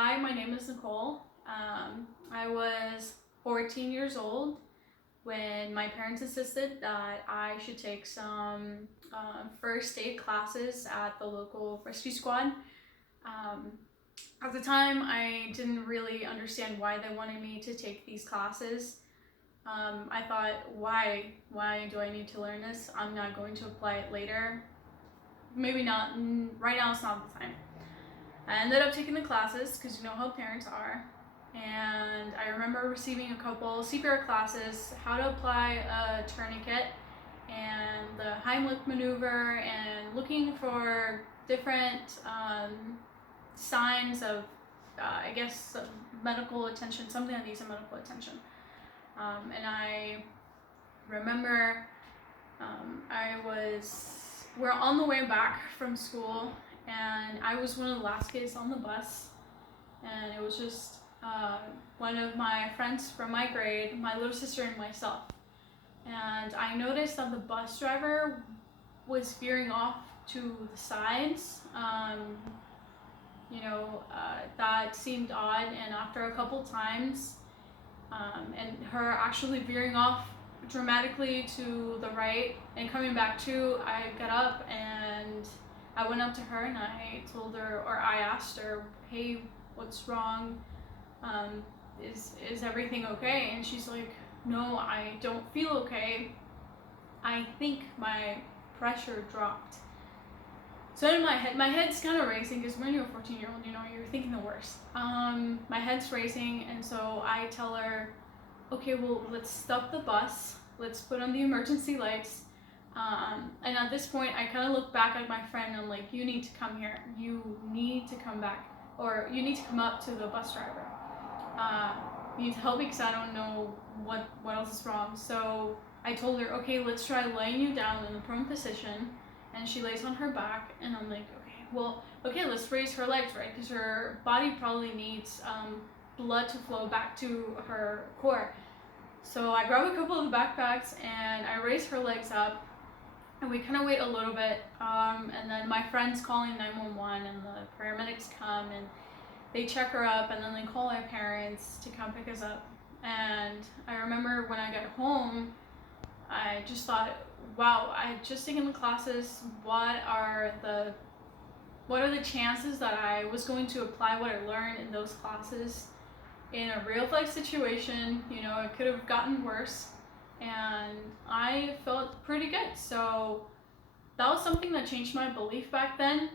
Hi, my name is Nicole. I was 14 years old when my parents insisted that I should take some first aid classes at the local rescue squad. Um, at the time, I didn't really understand why they wanted me to take these classes. I thought, why do I need to learn this? I'm not going to apply it later. Maybe not, right now it's not the time. I ended up taking the classes because you know how parents are. And I remember receiving a couple CPR classes, how to apply a tourniquet and the Heimlich maneuver, and looking for different signs of, I guess, medical attention, something that needs some medical attention. And I remember we're on the way back from school, and I was one of the last kids on the bus, and it was just one of my friends from my grade, my little sister, and myself. And I noticed that the bus driver was veering off to the sides. That seemed odd, and after a couple times, and her actually veering off dramatically to the right and coming back to, I got up and I went up to her and I told her, or I asked her, hey, what's wrong? Is everything okay? And she's like, no, I don't feel okay. I think my pressure dropped. So in my head's kind of racing, because when you're a 14-year-old, you're thinking the worst. My head's racing, and so I tell her, okay, well, let's stop the bus. Let's put on the emergency lights. And at this point, I kind of look back at my friend and I'm like, you need to come here. You need to come back, or you need to come up to the bus driver. You need to help me because I don't know what else is wrong. So I told her, okay, let's try laying you down in the prone position. And she lays on her back, and I'm like, okay, let's raise her legs, right? Because her body probably needs blood to flow back to her core. So I grab a couple of the backpacks and I raise her legs up, and we kind of wait a little bit, and then my friend's calling 911, and the paramedics come and they check her up, and then they call our parents to come pick us up. And I remember when I got home, I just thought, wow, I had just taken the classes. What are the chances that I was going to apply what I learned in those classes in a real life situation? It could have gotten worse, and I felt pretty good. So that was something that changed my belief back then,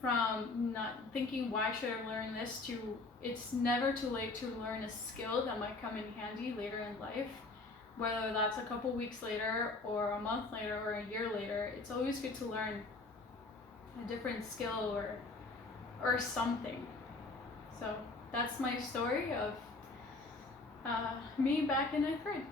from not thinking why should I learn this to it's never too late to learn a skill that might come in handy later in life. Whether that's a couple weeks later or a month later or a year later, it's always good to learn a different skill or something. So that's my story of me back in ninth grade.